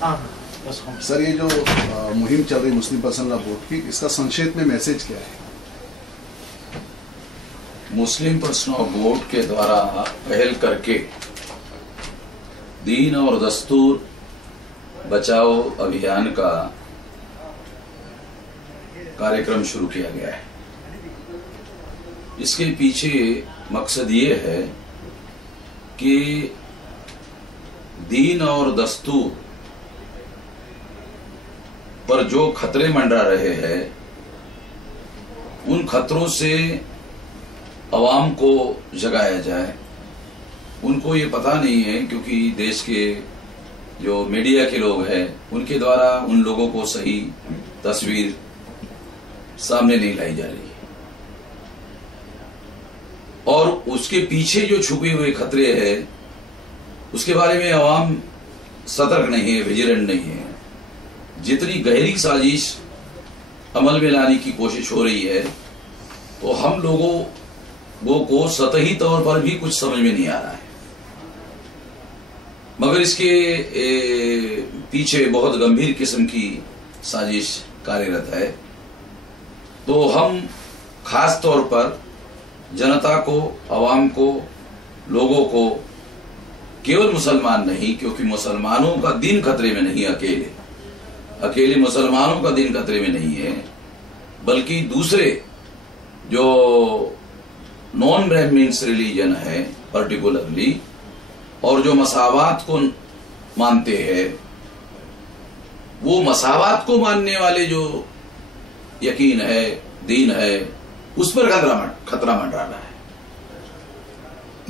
Sir, ये जो मुहिम चल रही मुस्लिम पर्सनल लॉ बोर्ड की, इसका संक्षेप में मैसेज क्या है? मुस्लिम पर्सनल लॉ बोर्ड के द्वारा पहल करके दीन और दस्तूर बचाओ अभियान का कार्यक्रम शुरू किया गया है। इसके पीछे मकसद ये है कि दीन और दस्तूर पर जो खतरे मंडरा रहे हैं, उन खतरों से अवाम को जगाया जाए। उनको ये पता नहीं है, क्योंकि देश के जो मीडिया के लोग हैं उनके द्वारा उन लोगों को सही तस्वीर सामने नहीं लाई जा रही है, और उसके पीछे जो छुपे हुए खतरे हैं उसके बारे में अवाम सतर्क नहीं है, विजिलेंट नहीं है। जितनी गहरी साजिश अमल में लाने की कोशिश हो रही है, तो हम लोगों को सतही तौर पर भी कुछ समझ में नहीं आ रहा है, मगर इसके पीछे बहुत गंभीर किस्म की साजिश कार्यरत है। तो हम खास तौर पर जनता को, अवाम को, लोगों को, केवल मुसलमान नहीं, क्योंकि मुसलमानों का दिन खतरे में नहीं, अकेले मुसलमानों का दिन खतरे में नहीं है, बल्कि दूसरे जो नॉन ब्राह्मण्स रिलीजन है पर्टिकुलरली, और जो मसावात को मानते हैं, वो मसावात को मानने वाले जो यकीन है, दीन है, उस पर खतरा मंडरा रहा है।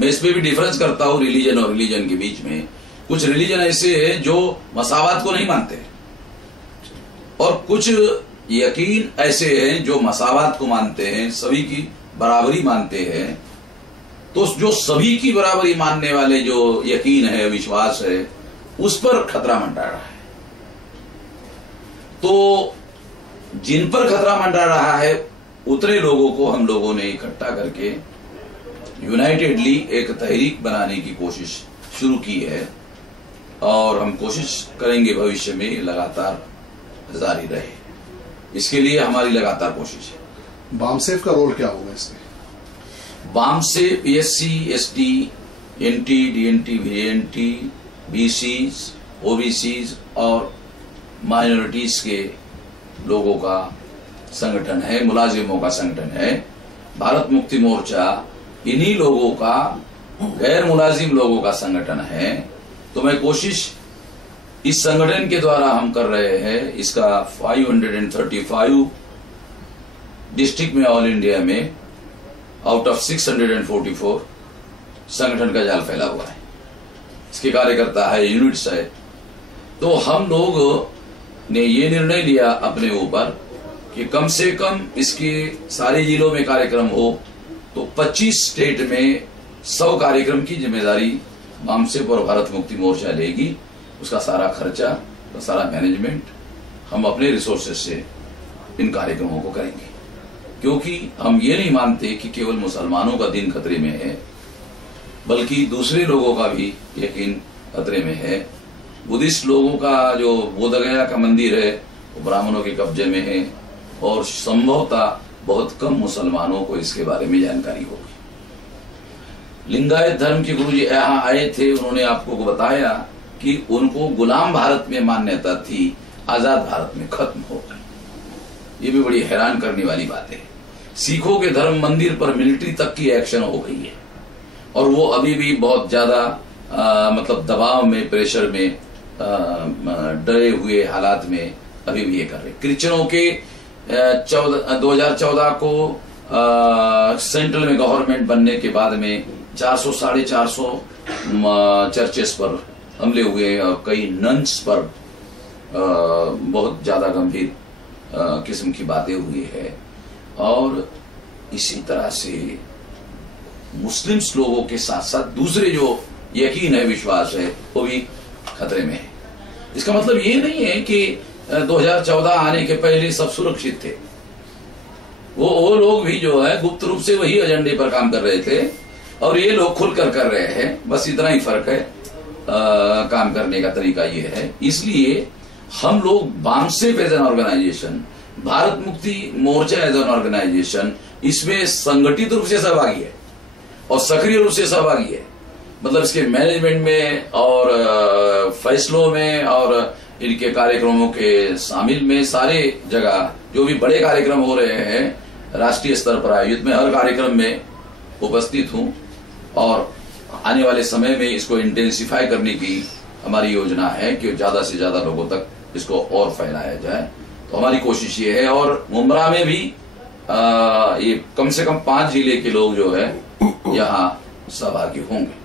मैं इसमें भी डिफरेंस करता हूं रिलीजन और रिलीजन के बीच में। कुछ रिलीजन ऐसे हैं जो मसावात को नहीं मानते, और कुछ यकीन ऐसे हैं जो मसावात को मानते हैं, सभी की बराबरी मानते हैं। तो जो सभी की बराबरी मानने वाले जो यकीन है, विश्वास है, उस पर खतरा मंडरा रहा है। तो जिन पर खतरा मंडरा रहा है, उतने लोगों को हम लोगों ने इकट्ठा करके यूनाइटेडली एक तहरीक बनाने की कोशिश शुरू की है, और हम कोशिश करेंगे भविष्य में लगातार जारी रहे। इसके लिए हमारी लगातार कोशिश है। बामसेफ का रोल क्या होगा इसमें? BAMCEF SC, ST, NT, DNT, VNT, BCs, OBCs और माइनॉरिटीज के लोगों का संगठन है, मुलाजिमों का संगठन है। भारत मुक्ति मोर्चा इन्हीं लोगों का, गैर मुलाजिम लोगों का संगठन है। तो मैं कोशिश इस संगठन के द्वारा हम कर रहे हैं, इसका 535 डिस्ट्रिक्ट में, ऑल इंडिया में, आउट ऑफ 644 संगठन का जाल फैला हुआ है। इसके कार्यकर्ता है, यूनिट्स है। तो हम लोग ने ये निर्णय लिया अपने ऊपर कि कम से कम इसके सारे जिलों में कार्यक्रम हो, तो 25 स्टेट में 100 कार्यक्रम की जिम्मेदारी बामसेफ और भारत मुक्ति मोर्चा लेगी। उसका सारा खर्चा, सारा मैनेजमेंट हम अपने रिसोर्सेज से इन कार्यक्रमों को करेंगे, क्योंकि हम ये नहीं मानते कि केवल मुसलमानों का दिन खतरे में है, बल्कि दूसरे लोगों का भी यकीन खतरे में है। बुद्धिस्ट लोगों का जो बोधगया का मंदिर है, वो ब्राह्मणों के कब्जे में है, और संभवतः बहुत कम मुसलमानों को इसके बारे में जानकारी होगी। लिंगायत धर्म के गुरुजी यहाँ आए थे, उन्होंने आपको बताया कि उनको गुलाम भारत में मान्यता थी, आजाद भारत में खत्म हो गई। ये भी बड़ी हैरान करने वाली बात है। सिखों के धर्म मंदिर पर मिलिट्री तक की एक्शन हो गई है, और वो अभी भी बहुत ज्यादा मतलब दबाव में, प्रेशर में, डरे हुए हालात में अभी भी ये कर रहे। क्रिश्चियनों के 2014 को सेंट्रल में गवर्नमेंट बनने के बाद में 400 साढ़े 400 चर्चेस पर हमले हुए, और कई नन्स पर बहुत ज्यादा गंभीर किस्म की बातें हुई है। और इसी तरह से मुस्लिम्स लोगों के साथ साथ दूसरे जो यकीन है, विश्वास है, वो भी खतरे में है। इसका मतलब ये नहीं है कि 2014 आने के पहले सब सुरक्षित थे। वो लोग भी जो है गुप्त रूप से वही एजेंडे पर काम कर रहे थे, और ये लोग खुलकर कर रहे हैं। बस इतना ही फर्क है। काम करने का तरीका ये है। इसलिए हम लोग BAMCEF as an organisation, Bharat Mukti Morcha as an organisation इसमें संगठित रूप से सहभागी है और सक्रिय रूप से सहभागी है। मतलब इसके मैनेजमेंट में और फैसलों में और इनके कार्यक्रमों के शामिल में, सारे जगह जो भी बड़े कार्यक्रम हो रहे हैं राष्ट्रीय स्तर पर आयोजित, मैं हर कार्यक्रम में उपस्थित हूं और आने वाले समय में इसको इंटेंसिफाई करने की हमारी योजना है कि ज्यादा से ज्यादा लोगों तक इसको और फैलाया जाए। तो हमारी कोशिश ये है। और मुमरा में भी ये कम से कम 5 जिले के लोग जो है यहाँ सहभागी होंगे।